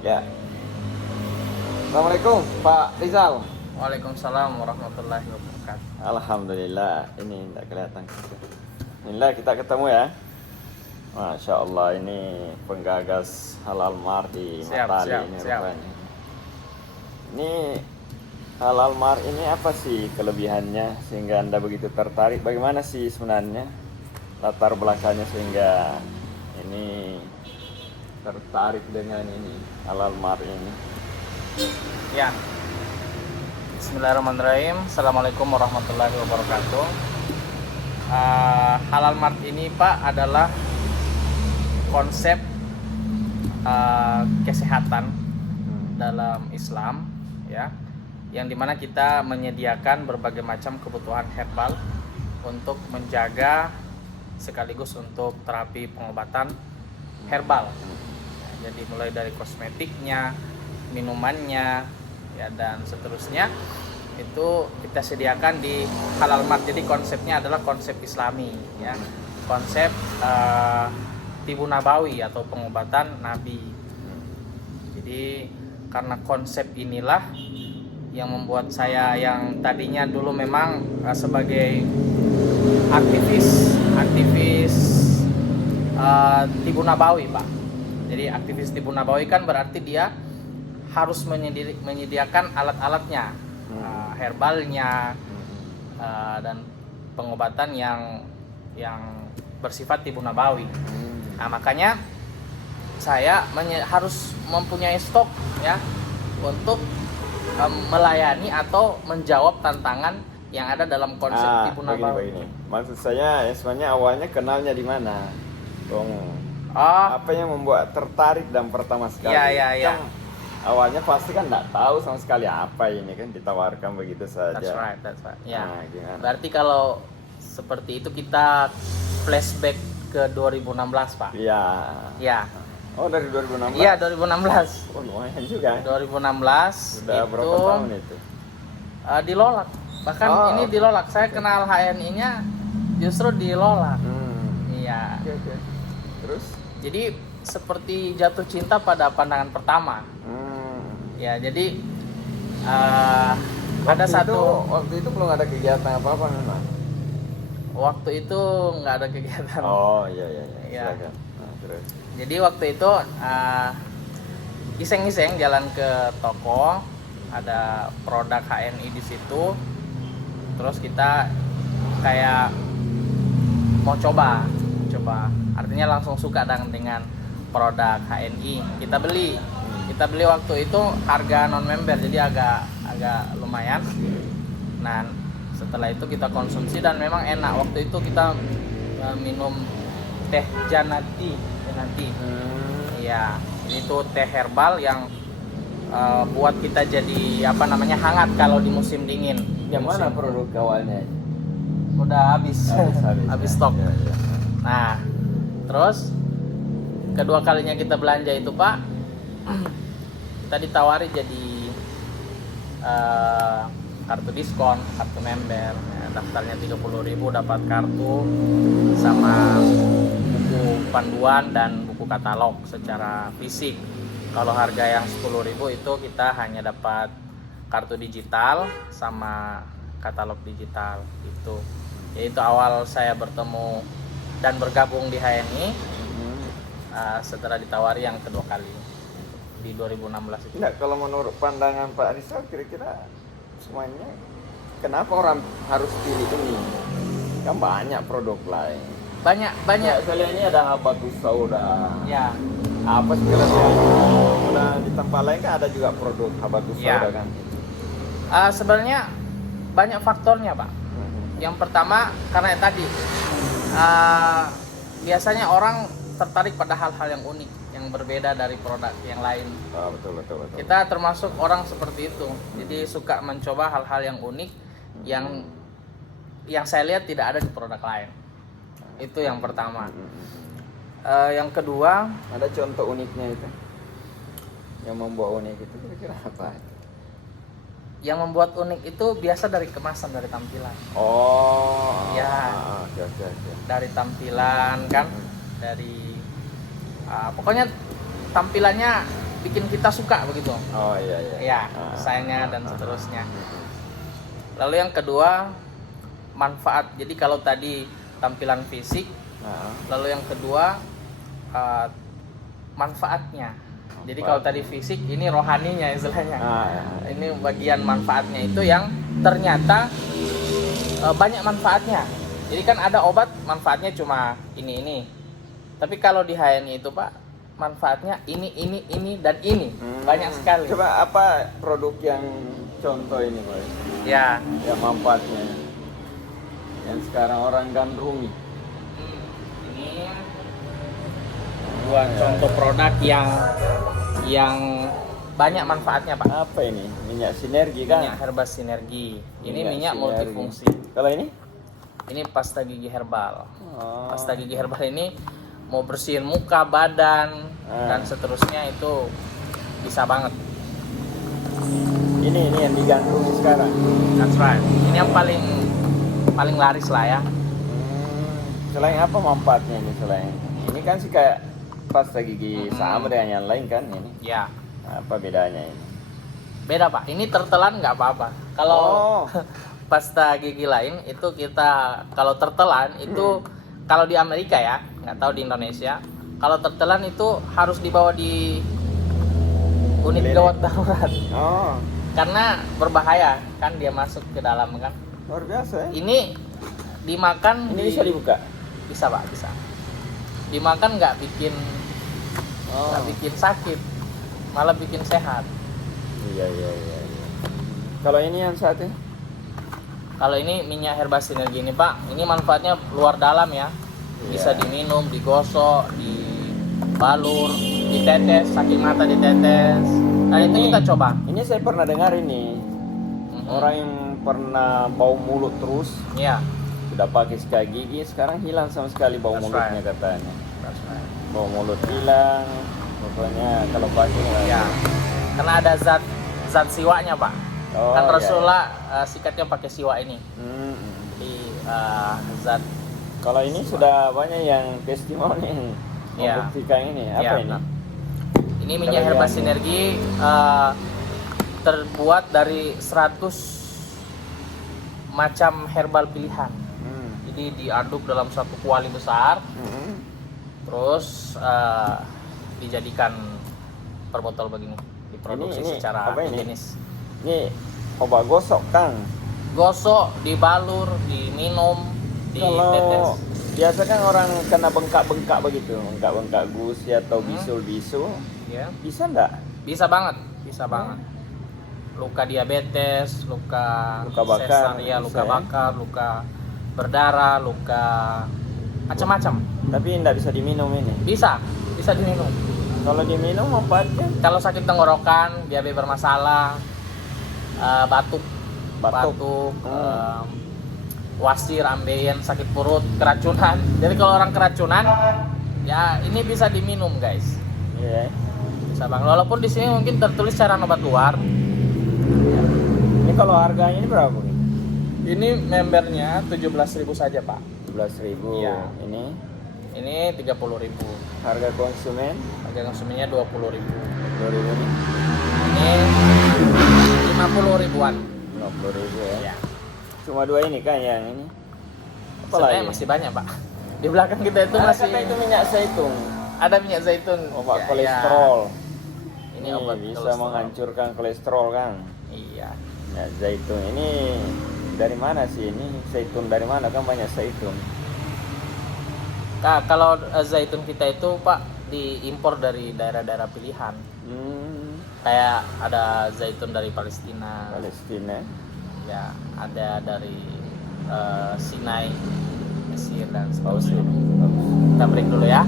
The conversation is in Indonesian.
Ya. Assalamualaikum Pak Rizal. Waalaikumsalam warahmatullahi wabarakatuh. Alhamdulillah, ini tidak kelihatan. Inilah kita ketemu ya. Masya Allah, ini penggagas Halal Mart di Matali ini rupanya. Ini Halal Mart ini apa sih kelebihannya sehingga Anda begitu tertarik? Bagaimana sih sebenarnya latar belakangnya sehingga ini tertarik dengan ini Halal Mart ini? Ya. Bismillahirrahmanirrahim. Assalamualaikum warahmatullahi wabarakatuh. Halal Mart ini Pak adalah konsep kesehatan dalam Islam, ya, yang dimana kita menyediakan berbagai macam kebutuhan herbal untuk menjaga sekaligus untuk terapi pengobatan herbal. Jadi mulai dari kosmetiknya, minumannya, ya, dan seterusnya itu kita sediakan di Halal Mart. Jadi konsepnya adalah konsep Islami, ya, konsep tibu nabawi atau pengobatan Nabi. Jadi karena konsep inilah yang membuat saya yang tadinya dulu memang sebagai aktivis tibu nabawi, Pak. Jadi aktivis tibu nabawi kan berarti dia harus menyediakan alat-alatnya, herbalnya, dan pengobatan yang bersifat tibu nabawi. Nah, makanya saya harus mempunyai stok, ya, untuk melayani atau menjawab tantangan yang ada dalam konsep tibu nabawi. Begini. Maksud saya sebenarnya awalnya kenalnya di mana? Apa yang membuat tertarik dan pertama sekali? Ya. Kan awalnya pasti kan nggak tahu sama sekali apa ini, kan ditawarkan begitu saja. That's right. Ya. Nah, gimana? Berarti kalau seperti itu kita flashback ke 2016, Pak. Iya. Ya. Oh, dari 2016? Iya, 2016. Oh, lumayan juga. 2016 Sudah itu berapa tahun itu? Dilolak. Bahkan ini dilolak. Saya kenal HNI-nya justru dilolak. Iya. Oke. Terus? Jadi seperti jatuh cinta pada pandangan pertama. Ya, jadi ada waktu itu belum ada kegiatan apa-apa memang. Waktu itu nggak ada kegiatan. Oh, iya. Ya. Silakan. Nah, terus. Jadi waktu itu iseng-iseng jalan ke toko, ada produk HNI di situ. Terus kita kayak mau coba. Artinya langsung suka dengan produk HNI. Kita beli waktu itu harga non member, jadi agak lumayan. Nah, setelah itu kita konsumsi dan memang enak. Waktu itu kita minum teh Janati. Iya, ini tuh teh herbal yang buat kita jadi hangat kalau di musim dingin. Yang mana produk awalnya? Udah habis stok. Ya. Nah, terus kedua kalinya kita belanja itu, Pak, kita ditawari jadi kartu diskon, kartu member, ya, daftarnya 30.000 dapat kartu sama buku panduan dan buku katalog secara fisik. Kalau harga yang 10.000 itu kita hanya dapat kartu digital sama katalog digital. Itu yaitu awal saya bertemu dan bergabung di HNI setelah ditawari yang kedua kali di 2016 itu. Enggak, kalau menurut pandangan Pak Rizal kira-kira semuanya kenapa orang harus pilih ini? Kan banyak produk lain. Banyak. Kalian ini ada Habatus Sauda. Ya. Apa sih kira-kira? Udah di tempat lain kan ada juga produk Habatus Sauda kan? Sebenarnya banyak faktornya, Pak. Yang pertama karena tadi biasanya orang tertarik pada hal-hal yang unik, yang berbeda dari produk yang lain. Betul. Kita termasuk orang seperti itu. Jadi suka mencoba hal-hal yang unik yang saya lihat tidak ada di produk lain. Itu yang pertama. Yang kedua, ada contoh uniknya itu. Yang membawa unik itu kira-kira apa? Yang membuat unik itu biasa dari kemasan, dari tampilan. Ya. Oke. Dari tampilan kan, dari pokoknya tampilannya bikin kita suka begitu. Oh iya iya. Ya, desainnya dan seterusnya. Lalu yang kedua, manfaat. Jadi kalau tadi tampilan fisik, lalu yang kedua manfaatnya. Jadi kalau tadi fisik, ini rohaninya istilahnya. Ini bagian manfaatnya itu yang ternyata banyak manfaatnya. Jadi kan ada obat manfaatnya cuma ini. Tapi kalau di HNI itu Pak, manfaatnya ini dan ini. Banyak sekali. Coba apa produk yang contoh ini Pak? Ya. Yang manfaatnya. Yang sekarang orang gandrungi. Ini dua contoh produk yang banyak manfaatnya Pak. Apa ini? Minyak sinergi kan? Minyak herbal sinergi. Ini minyak sinergi. multifungsi. Kalau ini? Ini pasta gigi herbal. Oh. Pasta gigi herbal ini mau bersihin muka, badan, dan seterusnya itu bisa banget. Ini yang digandrungi sekarang. That's right. Ini yang paling laris lah ya. Selain apa manfaatnya ini selain? Ini kan sih kayak pasta gigi sama dengan yang lain kan ini. Ya. Apa bedanya ini? Beda Pak. Ini tertelan nggak apa-apa. Kalau pasta gigi lain itu kita kalau tertelan itu kalau di Amerika ya, nggak tahu di Indonesia. Kalau tertelan itu harus dibawa di unit gawat darurat. Oh. Karena berbahaya kan dia masuk ke dalam kan. Luar biasa ya. Ini dimakan Ini bisa dibuka? Bisa Pak, bisa. Dimakan nggak bikin sakit, malah bikin sehat. Iya. Kalau ini yang satu? Kalau ini minyak herbal sinergi ini Pak, ini manfaatnya luar dalam ya. Bisa diminum, digosok, dibalur, ditetes, sakit mata ditetes. Nah itu kita coba. Ini saya pernah dengar ini. Orang yang pernah bau mulut terus, sudah pakai sikat gigi, sekarang hilang sama sekali bau mulutnya katanya. Bau mulut hilang, pokoknya kalau pakai karena ada zat siwaknya Pak. Kan Rasulullah sikatnya pakai siwak ini. Jadi zat. Kalau ini sudah banyak yang testimoni membuktikan ini. Apa ini? Ini minyak herbal sinergi terbuat dari 100 macam herbal pilihan. Jadi diaduk dalam satu kuali besar, terus dijadikan per botol begini, diproduksi secara jenis. Ini obat gosok Kang. Gosok, dibalur, diminum, ditetes. Biasa kan orang kena bengkak-bengkak begitu, bengkak-bengkak gusi atau bisul-bisul. Bisa enggak? Bisa banget. Luka diabetes, luka bakar, luka bakar, luka berdarah, luka macam-macam. Tapi enggak bisa diminum ini. Bisa diminum. Kalau diminum manfaatnya? Kalau sakit tenggorokan, diabetes bermasalah, batuk, wasir, ambeien, sakit perut, keracunan. Jadi kalau orang keracunan, ya ini bisa diminum guys. Iya. Bisa bang. Walaupun di sini mungkin tertulis cara obat luar. Ini kalau harganya ini berapa? Ini membernya 17.000 saja Pak. 17.000. Iya. Ini 30.000. Harga konsumen? Harga konsumennya 20.000. 20.000 nih. Ini 50 ribuan. 50.000 ya. Cuma dua ini kan yang ini. Sebenarnya masih banyak Pak. Di belakang kita itu masih. Itu minyak zaitun. Ada minyak zaitun. Obat kolesterol. Ini obat bisa kolesterol. menghancurkan kolesterol kan. Iya. Minyak zaitun ini dari mana sih ini? Zaitun dari mana kan banyak zaitun. Nah, kalau zaitun kita itu Pak diimpor dari daerah-daerah pilihan. Kayak ada zaitun dari Palestina. Ya, ada dari Sinai, Mesir dan seterusnya. Kita break dulu ya.